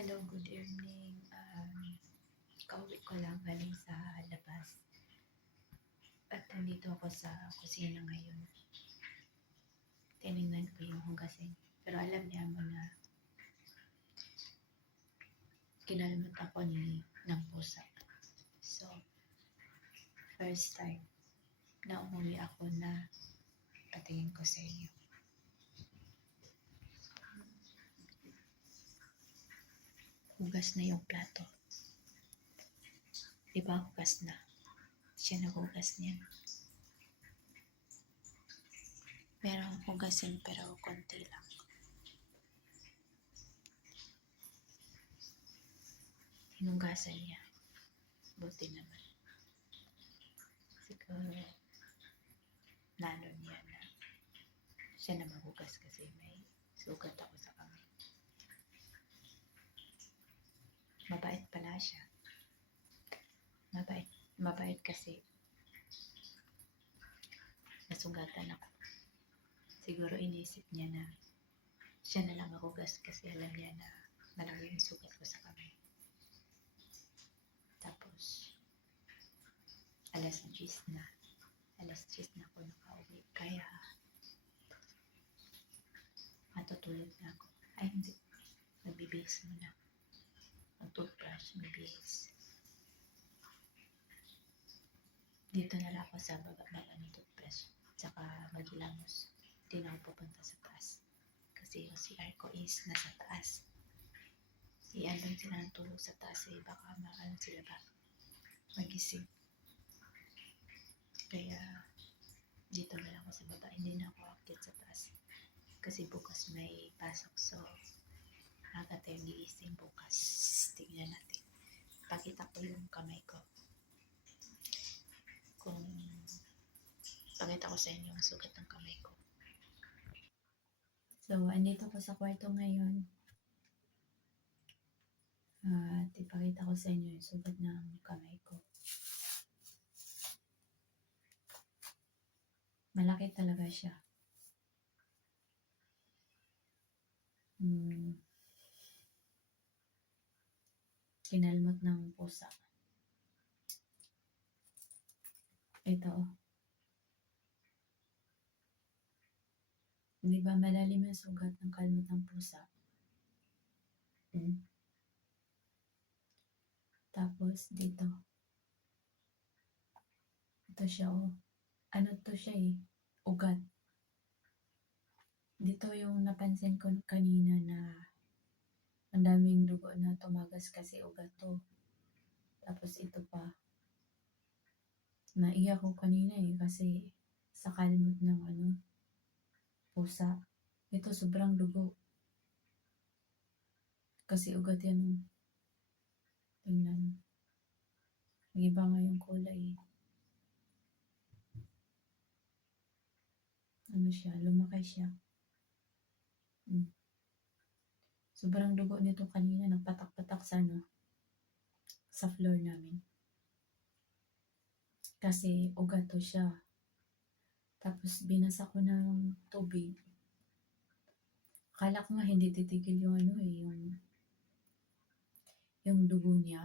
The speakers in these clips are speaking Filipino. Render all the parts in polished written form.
Hello, good evening. Kauwi ko lang galing sa labas. At nandito ako sa kusina ngayon. Tinignan ko yung hugasin. Pero alam niya mo na kinalmot ako ng pusa. So, first time na umuwi ako na patingin ko sa inyo. Hugas na yung plato. Diba hugas na? Siya naghugas niyan. Merong hugasin pero konti lang. Hinugasan niya. Buti naman. Siguro nalo niya na siya na maghugas kasi may sugat ako sa kamay. Mabait pala siya. Mabait kasi nasugatan ako. Siguro inisip niya na siya na lang maghugas kasi alam niya na malaki yung sugat ko sa kamay. Tapos alas 10 na ako nakauwi. Kaya matutulog na ako. Ay hindi, magbibihis muna. Mag-toothbrush, magbihis. Dito na lang ako sa baba ng toothbrush. Tsaka maghilamos. Hindi na ako pupunta sa taas. Kasi yung CR ko is nasa taas. Iandun sila ng tulog sa taas eh. Baka maano sila ba magising. Kaya dito na lang ako sa baba. Hindi na ako akit sa taas. Kasi bukas may pasok. So aga tayong gigising bukas. Tingnan natin. Pakita ko yung kamay ko. Pakita ko sa inyo ang sugat ng kamay ko. So, andito ko sa kwarto ngayon. At ipakita ko sa inyo yung sugat ng kamay ko. Malaki talaga siya. Kinalmot ng pusa. Ito oh. Di ba malalim yung sugat ng kalmot ng pusa? Tapos dito. Ito siya oh. Ano to siya eh? Ugat. Dito yung napansin ko kanina na ang daming dugo na tumagas kasi ugat to. Tapos ito pa. Naiyak ko kanina eh kasi sa kalmot ng pusa. Ito sobrang dugo. Kasi ugat yan. Tingnan. Iba nga yung kulay. Ano siya? Lumaki siya. Sobrang dugo nito kanina. Nagpatak-patak sa floor namin. Kasi ugat to siya. Tapos binasa ko ng tubig. Akala ko nga hindi titigil yung dugo niya.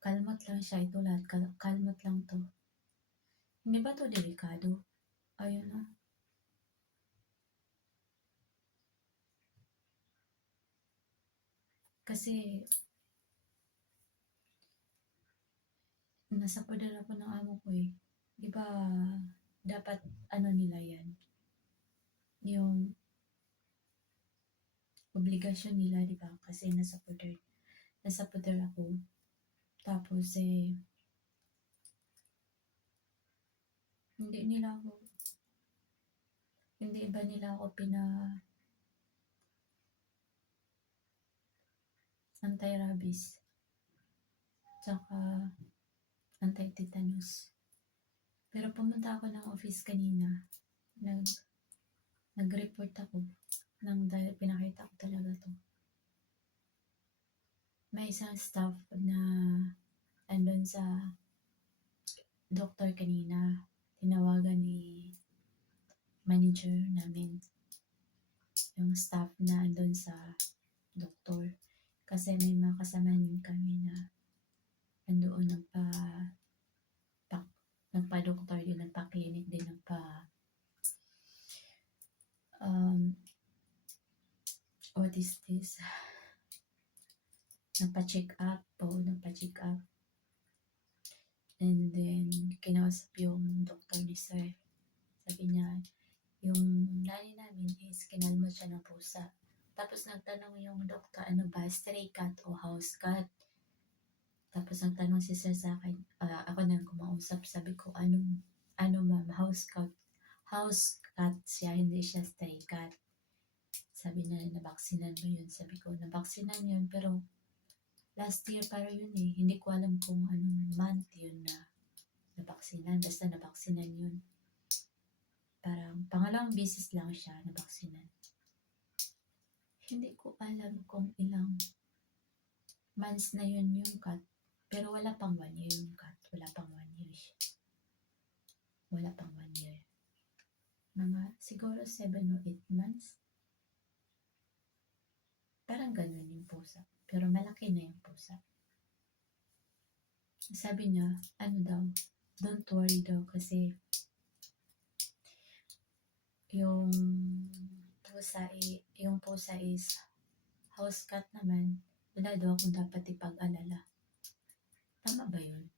Kalmat lang siya. Ito lahat. Kalmat lang to. Hindi ba to delikado? Ayun na. Kasi nasa poder ako ng amo ko eh. Di ba dapat nila yan? Yung obligasyon nila, di ba? Kasi nasa poder ako. Tapos hindi ba nila ako anti-rabies tsaka anti-tetanus. Pero pumunta ako ng office kanina. Nag-report ako dahil pinakita ko talaga to. May isang staff na andun sa doktor kanina. Tinawagan ni manager namin yung staff na andun sa doktor. Kasi may mga kasama din kami na andoon nagpa-doktor din, nagpa-clinic din, um, what is this? Nagpa-check up po, nagpa-check up. And then, kinausap yung doktor ni sir. Sabi niya, yung nanay namin is kinalma siya ng pusa. Tapos nagtanong yung doktor, ano ba, stray cat o house cat? Tapos nagtanong si sir sa akin, ako nang kumausap, sabi ko, ano ma'am, house cat siya, hindi siya stray cat. Sabi na, nabaksinan mo yun. Sabi ko, nabaksinan yun, pero last year para yun eh. Hindi ko alam kung anong month yun na nabaksinan. Basta nabaksinan yun. Parang pangalawang beses lang siya nabaksinan. Hindi ko alam kung ilang months na yun yung cat. Pero wala pang 1 year yung cat. Wala pang 1 year siya. Wala pang 1 year. Mga siguro 7 or 8 months. Parang ganun yung pusa. Pero malaki na yung pusa. Sabi niya, ano daw, don't worry daw kasi yung pusa is house cat naman. Wala daw akong dapat ipag-alala. Tama ba yun?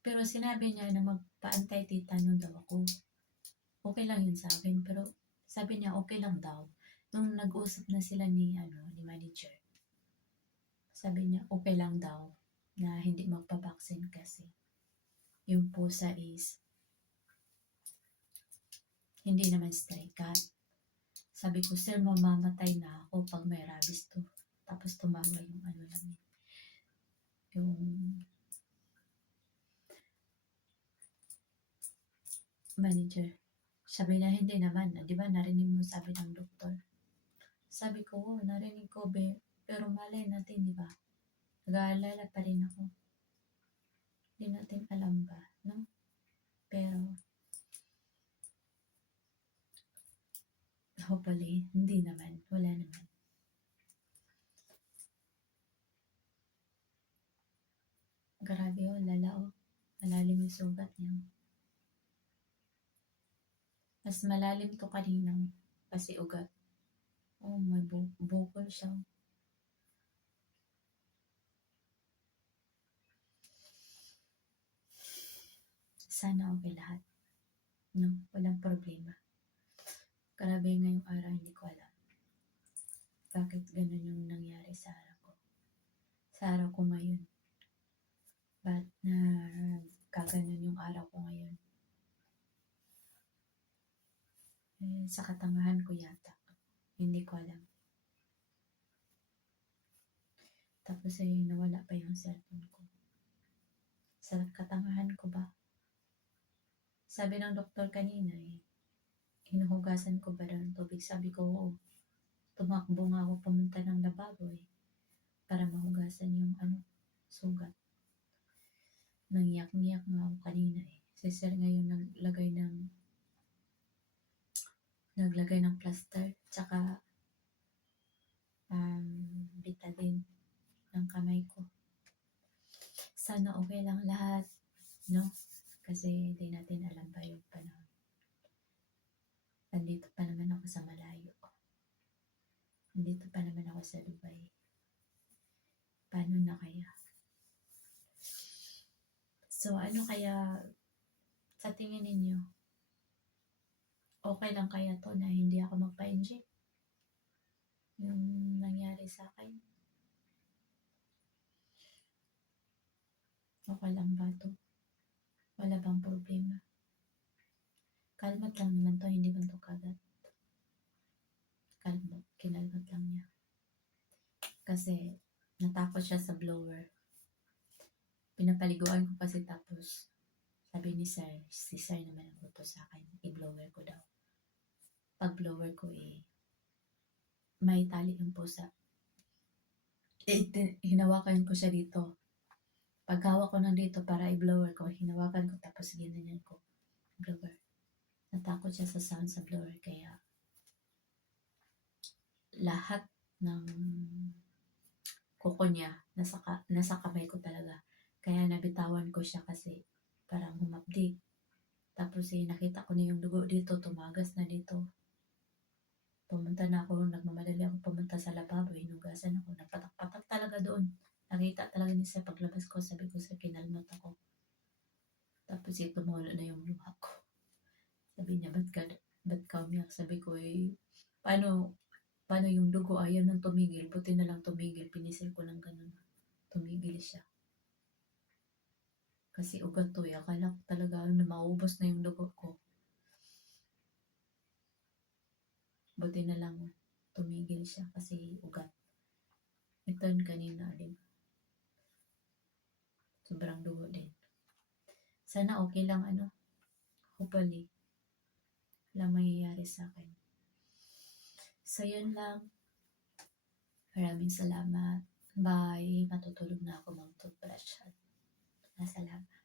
Pero sinabi niya na magpa-antay-tetano daw ako. Okay lang yun sa akin. Pero sabi niya okay lang daw. Nung nag-usap na sila ni manager, sabi niya okay lang daw na hindi magpa-vaccine kasi yung pusa is hindi naman stray cat. Sabi ko, sir, mamamatay na ako pag may rabies to. Tapos tumawa yung yung manager. Sabi na, hindi naman. Di ba narinig mo sabi ng doktor? Sabi ko, narinig ko, pero malay natin, di ba? Nag-aalala pa rin ako. Hindi natin alam ba, no? Pero, hopefully, hindi naman. Wala naman. Grabe oh, lala oh. Malalim yung sugat niya. Mas malalim to kaninang kasi ugat. Oh, may bukol siya. Sana okay lahat. No, walang problema. Grabe ngayong araw, hindi ko alam. Bakit ganun yung nangyari sa araw ko? Sa araw ko ngayon. Ba't na kaganon yung araw ko ngayon? Sa katangahan ko yata. Hindi ko alam. Tapos nawala pa yung cellphone ko. Sa katangahan ko ba? Sabi ng doktor kanina hinuhugasan ko ba ng tubig? Sabi ko, oo. Tumakbo nga ako pumunta ng lababo para mahugasan yung sugat. Nangyak-nyak nga ako kanina Si sir ngayon naglagay ng plaster tsaka betadine ng kamay ko. Sana okay lang lahat, no? Kasi di natin alam pa yung panahon. Nandito pa naman ako sa malayo. Nandito pa naman ako sa Dubai. Paano na kaya? So, ano kaya sa tingin ninyo? Okay lang kaya to na hindi ako magpa-inject? Yung nangyari sa akin? Okay lang ba to? Wala bang problema? Kalmat lang naman to, hindi man to kagat. Kinalmat lang niya. Kasi natakot siya sa blower. Pinapaliguan ko kasi tapos sabi ni sir, si sir naman ang utos sa akin, i-blower ko daw. Pag blower ko may tali yung pusa. Hinawakan ko siya dito. Paghawa ko dito para i-blower ko, hinawakan ko tapos ginanyan ko. Blower. Natakot siya sa sound sa blower kaya lahat ng kuko niya. Nasa kamay ko talaga. Kaya nabitawan ko siya kasi parang humapdi. Tapos nakita ko na yung dugo dito, tumagas na dito. Pumunta na ako, nagmamadali ako pumunta sa lababo, hinugasan ako, napatak-patak talaga doon. Nakita talaga niya sa paglabas ko, sabi ko sa kinalmot ako. Tapos tumulo na yung luha ko. Sabi niya, ba't ka umiyak? Sabi ko, paano yung dugo? Ayaw nang tumigil, buti na lang tumigil, pinisil ko lang ganun. Tumigil siya. Kasi ugat to, akala ko talaga na maubos na yung dugo ko. Buti na lang tumigil siya kasi ugat. Ito kanina din. Sobrang dugo din. Sana okay lang hopefully. Walang mangyayari sa akin. So yun lang. Maraming salamat. Bye. Matutulog na ako mag-toothbrush. Salamat.